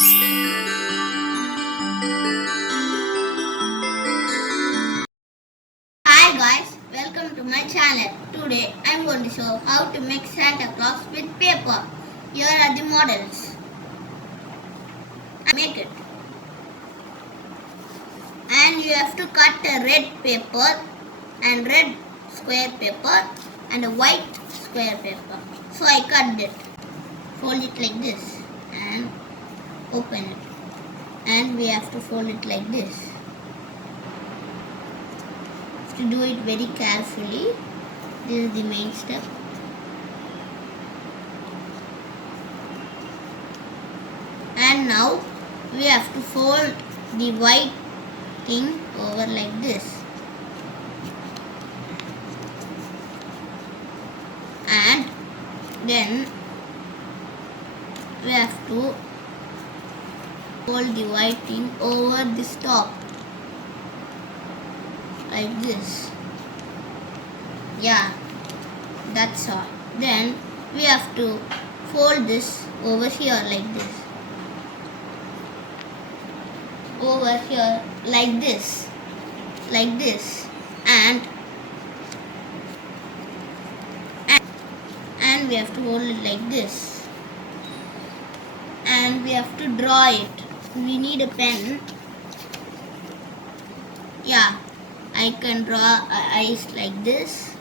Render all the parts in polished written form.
Hi guys, welcome to my channel. Today I am going to show how to make Santa Claus with paper. Here are the models. Make it. And you have to cut a red paper and red square paper and a white square paper. So I cut it. Fold it like this and open it. And we have to fold it like this. To do it very carefully. This is the main step. And now we have to fold the white thing over like this. And then we have to fold the white thing over this top. Like this. Yeah, that's all. Then we have to fold this over here like this. Over here like this. Like this. And we have to hold it like this. And we have to draw it. We need a pen. Yeah. I can draw eyes like this.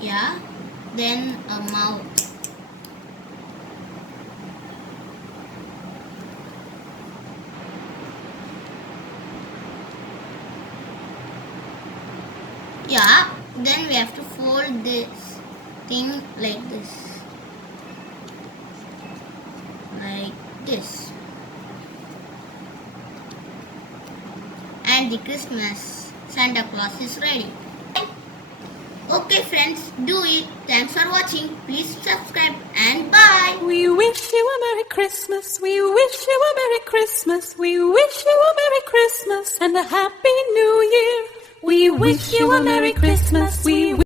Yeah. Then a mouth. Yeah. Then we have to fold this thing like this. Like this. And the Christmas Santa Claus is ready. Okay friends, do it. Thanks for watching. Please subscribe and bye. We wish you a Merry Christmas. We wish you a Merry Christmas. We wish you a Merry Christmas and a Happy New Year. We wish you a Merry Christmas. We